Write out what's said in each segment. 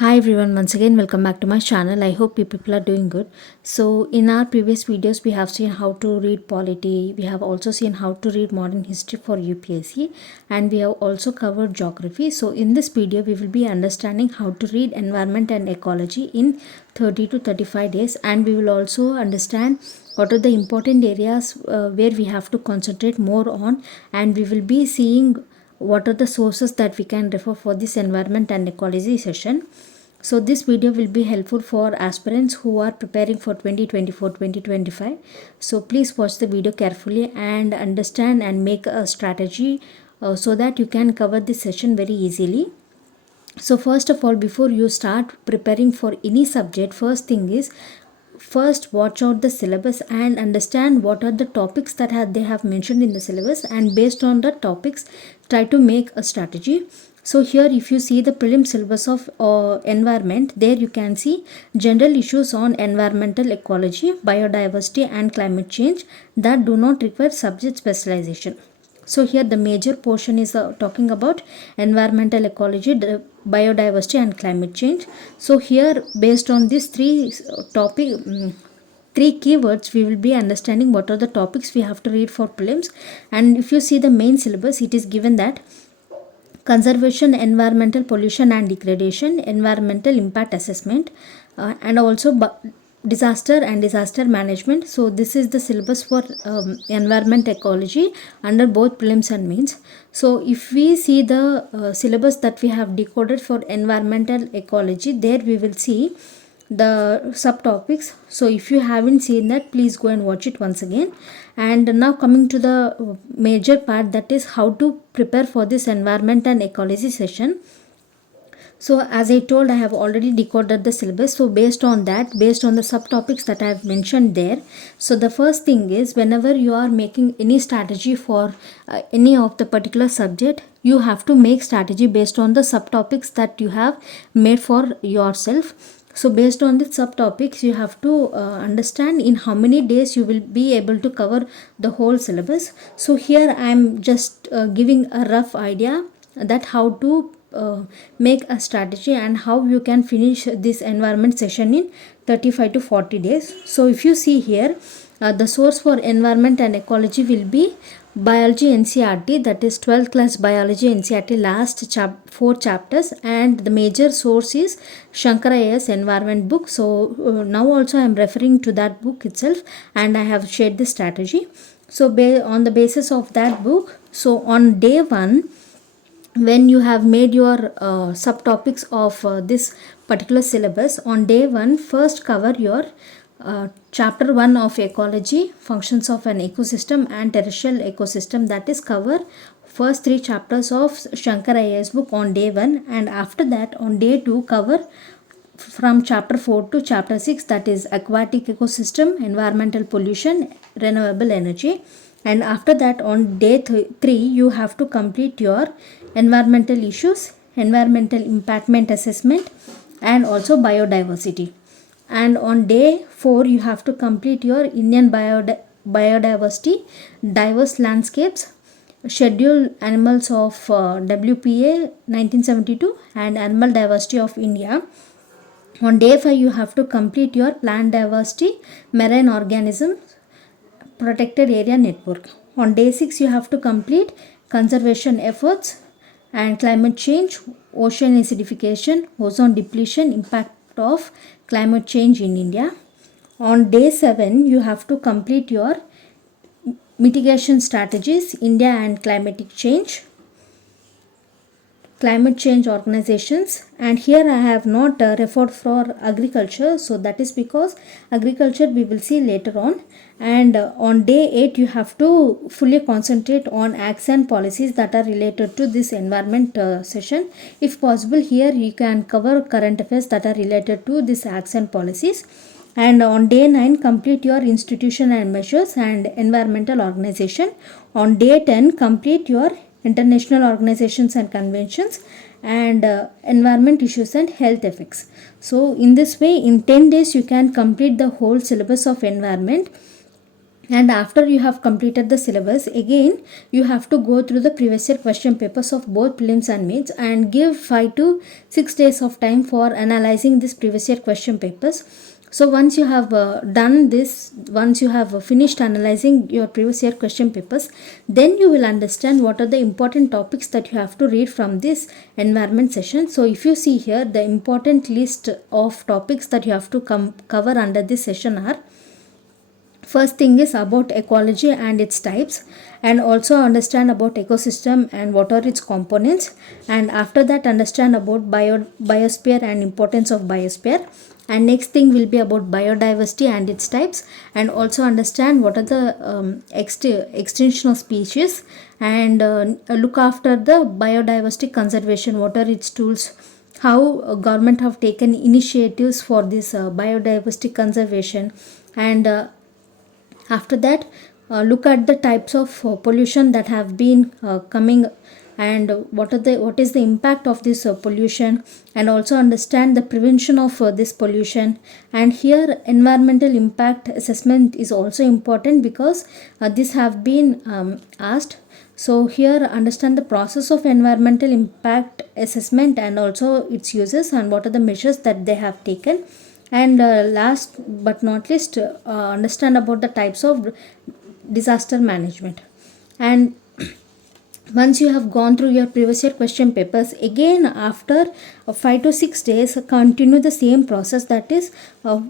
Hi everyone, once again welcome back to my channel. I hope you people are doing good. So in our previous videos we have seen how to read polity, we have also seen how to read modern history for UPSC, and we have also covered geography. So in this video we will be understanding how to read environment and ecology in 30 to 35 days, and we will also understand what are the important areas where we have to concentrate more on, and we will be seeing what are the sources that we can refer for this environment and ecology session. So this video will be helpful for aspirants who are preparing for 2024-2025. So please watch the video carefully and understand and make a strategy so that you can cover this session very easily. So first of all, before you start preparing for any subject, first thing is first watch out the syllabus and understand what are the topics that they have mentioned in the syllabus, and based on the topics try to make a strategy. So here if you see the prelim syllabus of environment, there you can see general issues on environmental ecology, biodiversity and climate change that do not require subject specialization. So here the major portion is talking about environmental ecology, biodiversity and climate change. So here based on these three keywords, we will be understanding what are the topics we have to read for prelims. And if you see the main syllabus, it is given that conservation, environmental pollution and degradation, environmental impact assessment, and also disaster and disaster management. So this is the syllabus for environment ecology under both prelims and mains. So if we see the syllabus that we have decoded for environmental ecology, there we will see the subtopics. So if you haven't seen that, please go and watch it once again. And now coming to the major part, that is how to prepare for this environment and ecology session. So as I told, I have already decoded the syllabus. So based on that, based on the subtopics that I have mentioned there, so the first thing is whenever you are making any strategy for any of the particular subject, you have to make strategy based on the subtopics that you have made for yourself. So based on the subtopics, you have to understand in how many days you will be able to cover the whole syllabus. So here I am just giving a rough idea that how to make a strategy and how you can finish this environment session in 35 to 40 days. So if you see here, the source for environment and ecology will be biology NCRT, that is 12th class biology NCRT last 4 chapters, and the major source is Shankar IAS environment book. So now also I am referring to that book itself, and I have shared the strategy. So on the basis of that book, so on day 1, when you have made your subtopics of this particular syllabus, on day 1 first cover your chapter 1 of ecology, functions of an ecosystem and terrestrial ecosystem, that is cover first 3 chapters of Shankar IAS book on day 1, and after that on day 2 cover from chapter 4 to chapter 6, that is aquatic ecosystem, environmental pollution, renewable energy. And after that on day 3 you have to complete your environmental issues, environmental impactment assessment and also biodiversity. And on day 4 you have to complete your Indian biodiversity, diverse landscapes, scheduled animals of WPA 1972 and animal diversity of India. On day 5 you have to complete your plant diversity, marine organisms, protected area network. On day 6 you have to complete conservation efforts and climate change, ocean acidification, ozone depletion, impact of climate change in India. On day 7 you have to complete your mitigation strategies, India and climatic change, climate change organizations. And here I have not referred for agriculture, so that is because agriculture we will see later on. And on day 8 you have to fully concentrate on acts and policies that are related to this environment session. If possible, here you can cover current affairs that are related to this acts and policies. And on day 9 complete your institution and measures and environmental organization. On day 10 complete your international organizations and conventions and environment issues and health effects. So in this way, in 10 days you can complete the whole syllabus of environment. And after you have completed the syllabus, again you have to go through the previous year question papers of both prelims and mains and give 5 to 6 days of time for analyzing this previous year question papers. So once you have done this, once you have finished analyzing your previous year question papers, then you will understand what are the important topics that you have to read from this environment session. So if you see here, the important list of topics that you have to cover under this session are: first thing is about ecology and its types, and also understand about ecosystem and what are its components, and after that understand about biosphere and importance of biosphere, and next thing will be about biodiversity and its types, and also understand what are the extinction of species, and look after the biodiversity conservation, what are its tools, how government have taken initiatives for this biodiversity conservation, and after that look at the types of pollution that have been coming, and what is the impact of this pollution, and also understand the prevention of this pollution. And here environmental impact assessment is also important, because this have been asked. So here understand the process of environmental impact assessment and also its uses and what are the measures that they have taken. And last but not least, understand about the types of disaster management. And once you have gone through your previous year question papers, again after 5 to 6 days continue the same process, that is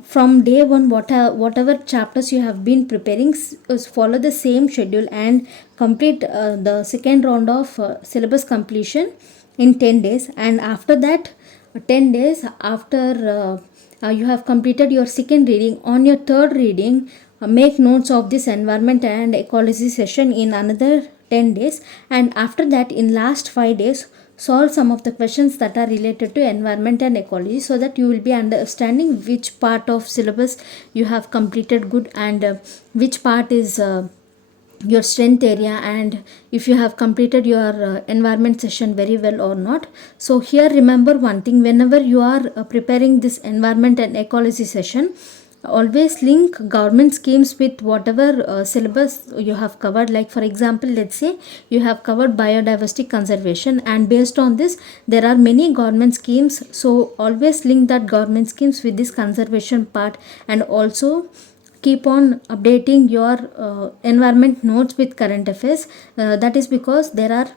from day one, whatever chapters you have been preparing, follow the same schedule and complete the second round of syllabus completion in 10 days. And after that 10 days after you have completed your second reading, on your third reading make notes of this environment and ecology session in another 10 days, and after that in last 5 days solve some of the questions that are related to environment and ecology, so that you will be understanding which part of syllabus you have completed good, and which part is your strength area, and if you have completed your environment session very well or not. So here remember one thing: whenever you are preparing this environment and ecology session, always link government schemes with whatever syllabus you have covered. Like for example, let's say you have covered biodiversity conservation, and based on this there are many government schemes, so always link that government schemes with this conservation part, and also keep on updating your environment notes with current affairs. That is because there are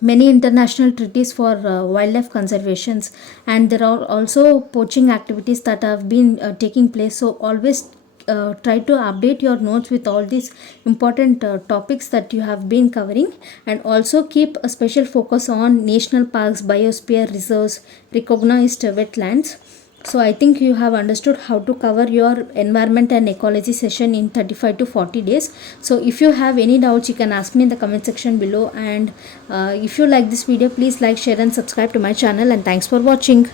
many international treaties for wildlife conservations, and there are also poaching activities that have been taking place. So always try to update your notes with all these important topics that you have been covering, and also keep a special focus on national parks, biosphere reserves, recognized wetlands. So I think you have understood how to cover your environment and ecology session in 35 to 40 days. So if you have any doubts, you can ask me in the comment section below. And if you like this video, please like, share and subscribe to my channel. And thanks for watching.